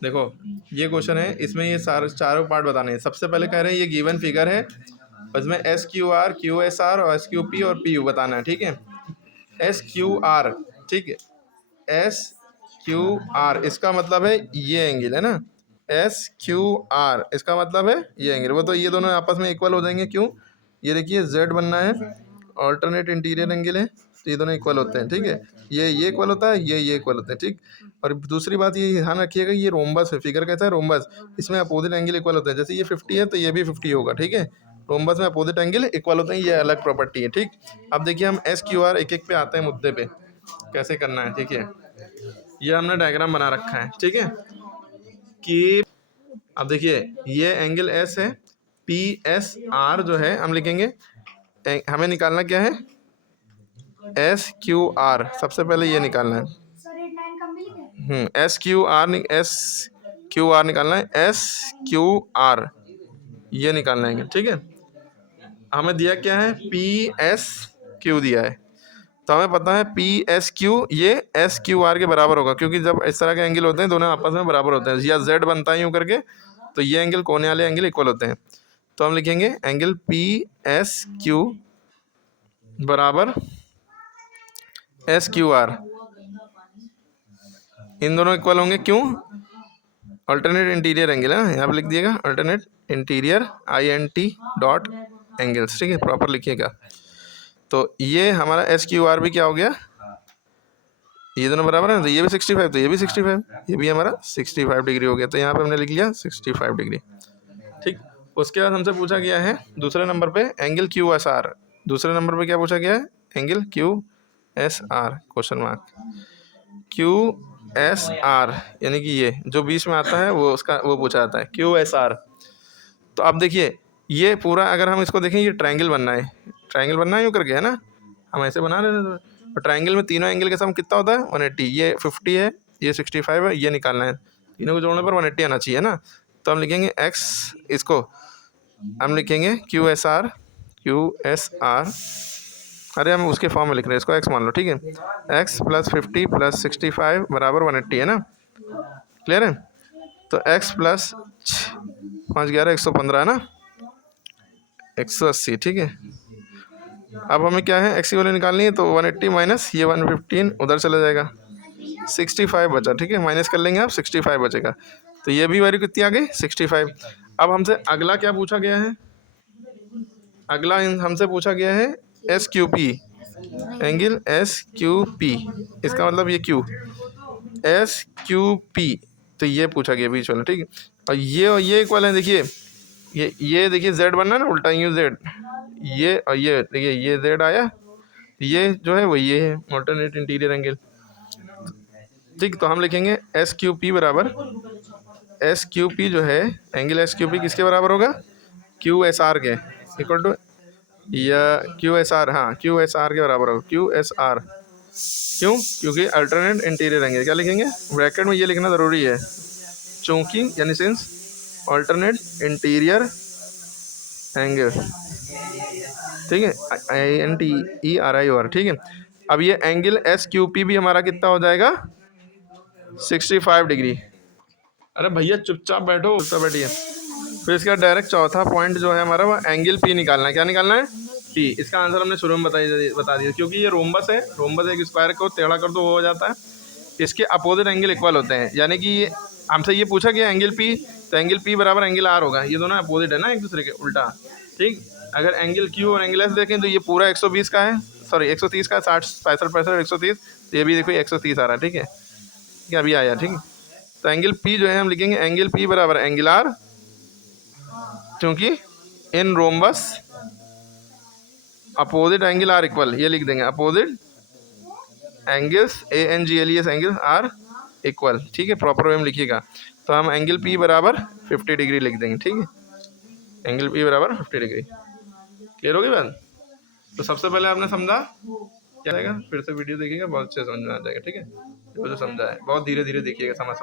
देखो ये क्वेश्चन है, इसमें ये सारे चारों पार्ट बताने हैं। सबसे पहले कह रहे हैं ये गिवन फिगर है, उसमें S Q R, Q S R और एस क्यू पी और पी यू बताना है। ठीक है, एस क्यू आर, ठीक है, एस क्यू आर इसका मतलब है ये एंगल है ना, एस क्यू आर इसका मतलब है ये एंगल। वो तो ये दोनों आपस में इक्वल हो जाएंगे, क्यों? ये देखिए जेड बनना है, ऑल्टरनेट इंटीरियर एंगल है, तो ये दोनों इक्वल होते हैं। ठीक है, ये इक्वल होता है, ये इक्वल होते हैं। ठीक, और दूसरी बात ये ध्यान रखिएगा, ये रोम्बस है, फिगर कहता है रोम्बस, इसमें अपोजिट एंगल इक्वल होते हैं। जैसे ये 50 है तो ये भी 50 होगा। ठीक है, रोम्बस में अपोजिट एंगल इक्वल होते हैं, ये अलग प्रॉपर्टी है। ठीक, अब देखिए हम एस क्यू आर एक एक पे आते हैं मुद्दे पे, कैसे करना है। ठीक है, ये हमने डायग्राम बना रखा है। ठीक है, कि अब देखिए ये एंगल एस है, पी एस आर जो है हम लिखेंगे, हमें निकालना क्या है, एस क्यू आर, सबसे पहले ये निकालना है। एस क्यू आर निकालना है, एस क्यू आर ये निकालना है। ठीक है, हमें दिया क्या है, पी एस क्यू दिया है, तो हमें पता है पी एस क्यू ये एस क्यू आर के बराबर होगा, क्योंकि जब इस तरह के एंगल होते हैं दोनों आपस में बराबर होते हैं, या जेड बनता है यूँ करके, तो ये एंगल कोने वाले एंगल इक्वल होते हैं। तो हम लिखेंगे एंगल पी एस क्यू बराबर एस क्यू आर, इन दोनों इक्वल होंगे, क्यों? अल्टरनेट इंटीरियर एंगल है, यहाँ पे लिख दिएगा alternate interior I N T dot angles. ठीक है, प्रॉपर लिखिएगा। तो ये हमारा एस क्यू आर भी क्या हो गया, ये दोनों बराबर है, तो ये भी 65, तो ये भी 65, ये भी हमारा 65 डिग्री हो गया। तो यहाँ पे हमने लिख लिया 65 डिग्री। ठीक, उसके बाद हमसे पूछा गया है दूसरे नंबर पे एंगल क्यू एस आर। दूसरे नंबर पे क्या पूछा गया है, angle Q S R question mark, Q S R यानी कि ये जो बीच में आता है वो उसका वो पूछा जाता है क्यू एस आर। तो अब देखिए ये पूरा अगर हम इसको देखें, ये ट्रायंगल बनना है, ट्रायंगल बनना है यूँ करके, है ना, हम ऐसे बना रहे थे। तो ट्रायंगल में तीनों एंगल के सम कितना होता है, 180, ये 50 है, ये 65 है, ये निकालना है, तीनों को जोड़ने पर 180 आना चाहिए ना। तो हम लिखेंगे एक्स, इसको हम लिखेंगे क्यू एस आर, अरे हम उसके फॉर्म में लिख रहे हैं, इसको एक्स मान लो। ठीक है, एक्स प्लस 50 प्लस 65 बराबर 180 है ना, क्लियर है। तो एक्स प्लस 5 11 115 है ना, 180। ठीक है, अब हमें क्या है, एक्स की वैल्यू निकालनी है, तो 180 माइनस ये 115 उधर चला जाएगा, 65 बचा। ठीक है, माइनस कर लेंगे आप, 65 बचेगा, तो ये भी वैल्यू कितनी आ गई, 65। अब हमसे अगला क्या पूछा गया है, अगला हमसे पूछा गया है S Q P, angle S Q P, इसका मतलब ये क्यू एस क्यू पी, तो ये पूछा गया बीच वाला। ठीक है, और ये इक्वल है, देखिए ये देखिए जेड बनना है ना, उल्टा यू जेड, ये और ये देखिए ये जेड आया, ये जो है वो ये है ऑल्टरनेट इंटीरियर एंगल। ठीक, तो हम लिखेंगे एस क्यू पी बराबर, एस क्यू पी जो है एंगल एस क्यू पी किसके बराबर होगा, क्यू एस आर के इक्वल टू, या क्यू एस आर, हाँ क्यू एस आर के बराबर होगा, क्यू एस आर। क्यों? क्योंकि अल्टरनेट इंटीरियर एंगल, क्या लिखेंगे ब्रैकेट में, ये लिखना ज़रूरी है, चूंकि यानी सिंस अल्टरनेट इंटीरियर एंगल। ठीक है, I N T E R I O R. ठीक है, अब ये एंगल एस क्यू पी भी हमारा कितना हो जाएगा, 65 डिग्री। अरे भैया चुपचाप बैठो, चुपचाप बैठिए। फिर इसका डायरेक्ट चौथा पॉइंट जो है हमारा, वो एंगल पी निकालना है। क्या निकालना है, पी। इसका आंसर हमने शुरू में बता दिया, क्योंकि ये रोम्बस है, रोम्बस एक स्क्वायर को टेढ़ा कर दो वो हो जाता है, इसके अपोजिट एंगल इक्वल होते हैं, यानी कि हमसे ये पूछा गया एंगल पी, तो एंगल पी बराबर एंगल आर होगा, ये दोनों अपोजिट है ना एक दूसरे के, उल्टा। ठीक, अगर एंगल क्यू और एंगल एस देखें तो ये पूरा 120 का है, सॉरी 130 का, 60 65 65 130, तो ये भी देखो 130 आ रहा है। ठीक है, ये अभी आया। ठीक, तो एंगल पी जो है हम लिखेंगे एंगल पी बराबर एंगल आर, क्योंकि in rhombus opposite angle are equal, ये लिख देंगे opposite angles A N G L S angle are equal. ठीक है, प्रॉपर वे में लिखिएगा। तो हम एंगल पी बराबर 50 डिग्री लिख देंगे। ठीक है, एंगल पी बराबर 50 डिग्री। क्लियर होगी बात? तो सबसे पहले आपने समझा क्या रहेगा, फिर से वीडियो देखिएगा, बहुत अच्छे समझ में आ जाएगा। ठीक है, जो समझा है बहुत धीरे धीरे देखिएगा, समझ